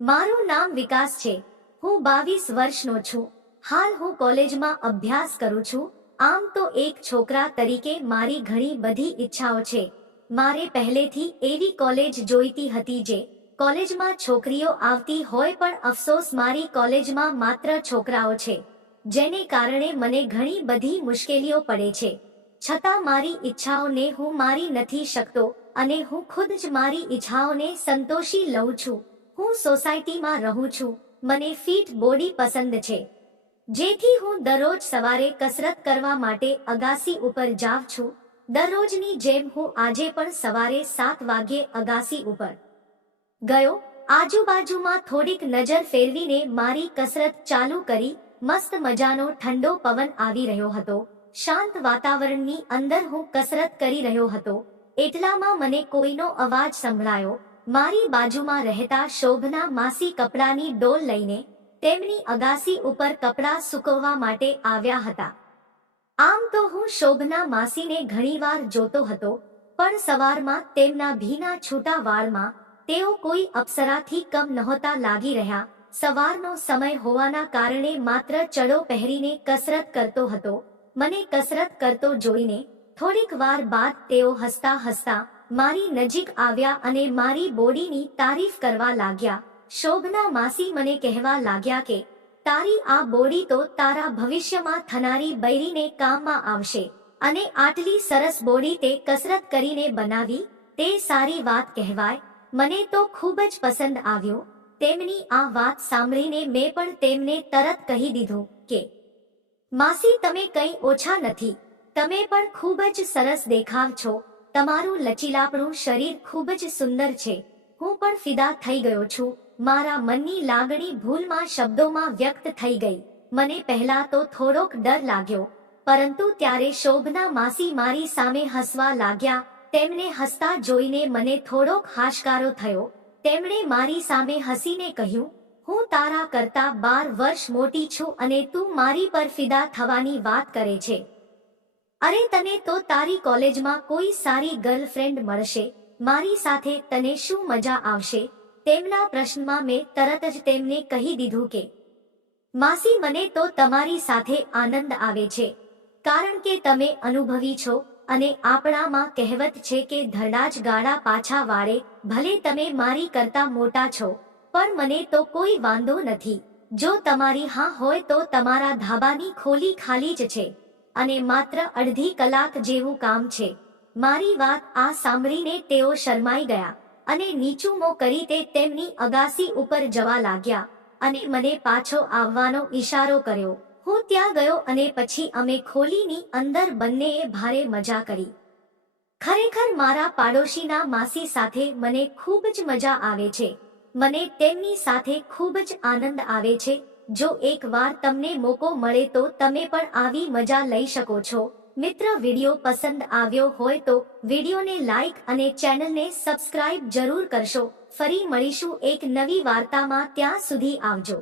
મારું નામ વિકાસ છે. હું બાવીસ વર્ષનો છું. હાલ હું કોલેજમાં અભ્યાસ કરું છું. આમ તો એક છોકરા તરીકે મારી ઘણી બધી ઈચ્છાઓ છે. મારે પહેલેથી એવી કોલેજ જોઈતી હતી જે કોલેજમાં છોકરીઓ આવતી હોય પણ અફસોસ મારી કોલેજમાં માત્ર છોકરાઓ છે. જેને કારણે મને ઘણી બધી મુશ્કેલીઓ પડે છે. છતાં મારી ઈચ્છાઓને હું મારી નથી શકતો અને હું ખુદ જ મારી ઈચ્છાઓને સંતોષી લઉં છું. હું સોસાયટીમાં રહું છું. મને ફિટ બોડી પસંદ છે. જેથી હું દરરોજ સવારે કસરત કરવા માટે અગાસી ઉપર જાઉં છું. દરરોજની જેમ હું આજે પણ સવારે સાત વાગ્યે અગાસી ઉપર ગયો. આજુબાજુમાં થોડીક નજર ફેરવીને મારી કસરત ચાલુ કરી. મસ્ત મજાનો ઠંડો પવન આવી રહ્યો હતો. શાંત વાતાવરણની અંદર હું કસરત કરી રહ્યો હતો. એટલામાં મને કોઈનો અવાજ સંભળાયો. મારી બાજુમાં રહેતા શોભના માસી કપડાની ડોલ લઈને તેમની અગાસી ઉપર કપડાં સૂકવવા માટે આવ્યા હતા. આમ તો હું શોભના માસીને ઘણીવાર જોતો હતો, પણ સવારમાં તેમના ભીના છૂટા વાળમાં તેઓ કોઈ અપ્સરાથી કમ નહોતા લાગી રહ્યા. સવારનો સમય હોવાના કારણે માત્ર ચડો પહેરીને કસરત કરતો હતો. મને કસરત કરતો જોઈને થોડીક વાર બાદ તેઓ હસતા હસતા મારી નજીક આવ્યા અને મારી બોડીની તારીફ કરવા લાગ્યા. શોભના માસી મને કહેવા લાગ્યા કે, તારી આ બોડી તો તારા ભવિષ્યમાં થનારી બૈરીને કામમાં આવશે અને આટલી સરસ બોડી તે કસરત કરીને બનાવી, તે સારી વાત કહેવાય. મને તો ખૂબ જ પસંદ આવ્યો. તેમની આ વાત સાંભળીને મેં પણ તેમને તરત કહી દીધું કે, માસી, તમે કંઈ ઓછા નથી. તમે પણ ખૂબ જ સરસ દેખાવ છો. તમારું લચીલાપણું શરીર ખૂબ જ સુંદર છે. હું પણ ફિદા થઈ ગયો છું. મારા મનની લાગણી ભૂલમાં શબ્દોમાં વ્યક્ત થઈ ગઈ. મને પહેલા તો થોડોક ડર લાગ્યો, પરંતુ ત્યારે શોભના માસી મારી સામે હસવા લાગ્યા. તેમને હસતા જોઈને મને થોડોક હાશકારો થયો. તેમણે મારી સામે હસીને કહ્યું, હું તારા કરતા બાર વર્ષ મોટી છું અને તું મારી પર ફિદા થવાની વાત કરે છે. અરે તને તો તારી કોલેજમાં કોઈ સારી ગર્લફ્રેન્ડ મળશે. મારી સાથે તને શું મજા આવશે? તેમના પ્રશ્નમાં મેં તરત જ તેમને કહી દીધું કે, માસી, મને તો તમારી સાથે આનંદ આવે છે. કારણ કે તમે અનુભવી છો અને આપણામાં કહેવત છે કે ધરડા જ ગાળા પાછા વાળે, ભલે તમે મારી કરતા મોટા છો, પણ મને તો કોઈ વાંધો નથી. જો તમારી હા હોય તો તમારા ધાબાની ખોલી ખાલી જ છે. અને માત્ર અડધી કલાક જેવું કામ છે. મારી વાત આ સાંભળીને તેઓ શરમાઈ ગયા અને નીચું મો કરી તે તેમની અગાસી ઉપર જવા લાગ્યા અને મને પાછો આવવાનો ઈશારો કર્યો. હું ત્યાં ગયો અને પછી અમે ખોલીની અંદર બંનેએ ભારે મજા કરી. ખરેખર મારા પાડોશીના માસી સાથે મને ખૂબ જ મજા આવે છે. મને તેમની સાથે ખૂબ જ આનંદ આવે છે. જો એકવાર તમને મોકો મળે તો તમે પણ આવી મજા લઈ શકો છો. મિત્ર, વીડિયો પસંદ આવ્યો હોય તો વિડીયોને લાઈક અને ચેનલને સબસ્ક્રાઇબ જરૂર કરશો. ફરી મળીશું એક નવી વાર્તામાં. ત્યાં સુધી આવજો.